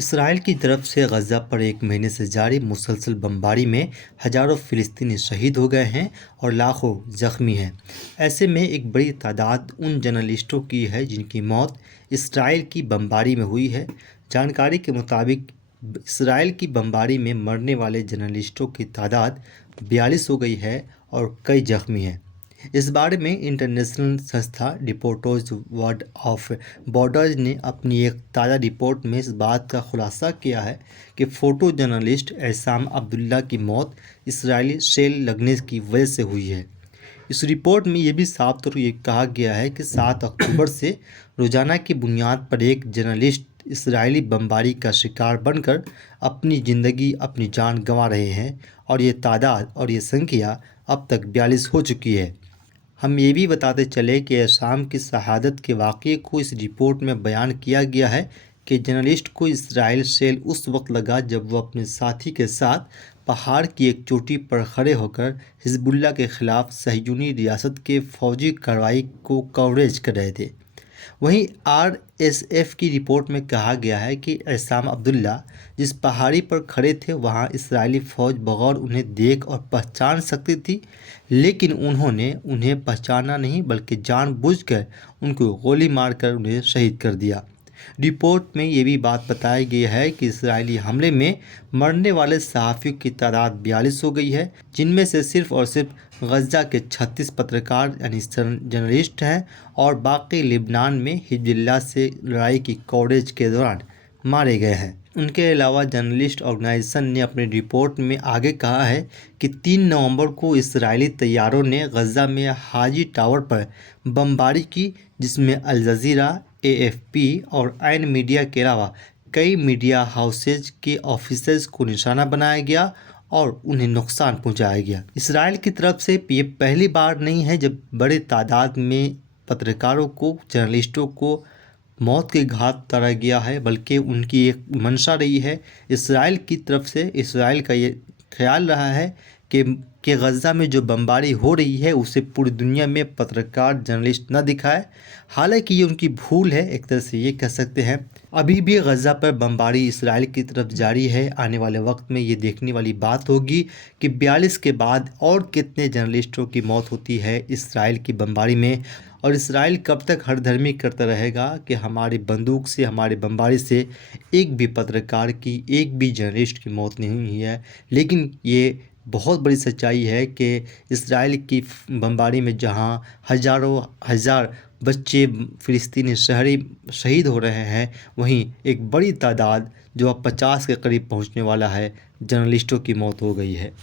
اسرائیل کی طرف سے غزہ پر ایک مہینے سے جاری مسلسل بمباری میں ہزاروں فلسطینی شہید ہو گئے ہیں اور لاکھوں زخمی ہیں۔ ایسے میں ایک بڑی تعداد ان جرنلسٹوں کی ہے جن کی موت اسرائیل کی بمباری میں ہوئی ہے۔ جانکاری کے مطابق اسرائیل کی بمباری میں مرنے والے جرنلسٹوں کی تعداد 42 ہو گئی ہے اور کئی زخمی ہیں۔ اس بارے میں انٹرنیشنل سنستھا رپورٹرز ود آف بارڈرز نے اپنی ایک تازہ رپورٹ میں اس بات کا خلاصہ کیا ہے کہ فوٹو جرنلسٹ عصام عبداللہ کی موت اسرائیلی شیل لگنے کی وجہ سے ہوئی ہے۔ اس رپورٹ میں یہ بھی صاف طور پر کہا گیا ہے کہ 7 اکتوبر سے روزانہ کی بنیاد پر ایک جرنلسٹ اسرائیلی بمباری کا شکار بن کر اپنی زندگی اپنی جان گنوا رہے ہیں اور یہ تعداد اور یہ سنکھیا اب تک 42 ہو چکی ہے۔ ہم یہ بھی بتاتے چلے کہ عصام کی شہادت کے واقعے کو اس رپورٹ میں بیان کیا گیا ہے کہ جرنلسٹ کو اسرائیل شیل اس وقت لگا جب وہ اپنے ساتھی کے ساتھ پہاڑ کی ایک چوٹی پر کھڑے ہو کر حزب اللہ کے خلاف صہیونی ریاست کے فوجی کارروائی کو کوریج کر رہے تھے۔ وہیں RSF کی رپورٹ میں کہا گیا ہے کہ عصام عبداللہ جس پہاڑی پر کھڑے تھے وہاں اسرائیلی فوج بغور انہیں دیکھ اور پہچان سکتی تھی، لیکن انہوں نے انہیں پہچانا نہیں بلکہ جان بوجھ کر ان کو گولی مار کر انہیں شہید کر دیا۔ رپورٹ میں یہ بھی بات بتائی گئی ہے کہ اسرائیلی حملے میں مرنے والے صحافیوں کی تعداد 42 ہو گئی ہے، جن میں سے صرف اور صرف غزہ کے 36 پترکار یعنی جرنلسٹ ہیں اور باقی لبنان میں حزب اللہ سے لڑائی کی کوریج کے دوران مارے گئے ہیں۔ ان کے علاوہ جرنلسٹ آرگنائزیشن نے اپنی رپورٹ میں آگے کہا ہے کہ 3 نومبر کو اسرائیلی طیاروں نے غزہ میں حاجی ٹاور پر بمباری کی، جس میں الجزیرہ، AFP اور عین میڈیا کے علاوہ کئی میڈیا ہاؤسز کے آفیسز کو نشانہ بنایا گیا اور انہیں نقصان پہنچایا گیا۔ اسرائیل کی طرف سے یہ پہلی بار نہیں ہے جب بڑی تعداد میں پترکاروں کو، جرنلسٹوں کو موت کے گھاٹ اتارا گیا ہے، بلکہ ان کی ایک منشا رہی ہے۔ اسرائیل کی طرف سے اسرائیل کا یہ خیال رہا ہے کہ غزہ میں جو بمباری ہو رہی ہے اسے پوری دنیا میں پترکار، جرنلسٹ نہ دکھائے۔ حالانکہ یہ ان کی بھول ہے، ایک طرح سے یہ کہہ سکتے ہیں۔ ابھی بھی غزہ پر بمباری اسرائیل کی طرف جاری ہے۔ آنے والے وقت میں یہ دیکھنے والی بات ہوگی کہ 42 کے بعد اور کتنے جرنلسٹوں کی موت ہوتی ہے اسرائیل کی بمباری میں، اور اسرائیل کب تک ہر دھرمی کرتا رہے گا کہ ہماری بندوق سے، ہماری بمباری سے ایک بھی پترکار کی، ایک بھی جرنلسٹ کی موت نہیں ہوئی ہے۔ لیکن یہ بہت بڑی سچائی ہے کہ اسرائیل کی بمباری میں جہاں ہزاروں ہزار بچے فلسطینی شہری شہید ہو رہے ہیں، وہیں ایک بڑی تعداد جو اب 50 کے قریب پہنچنے والا ہے جرنلسٹوں کی موت ہو گئی ہے۔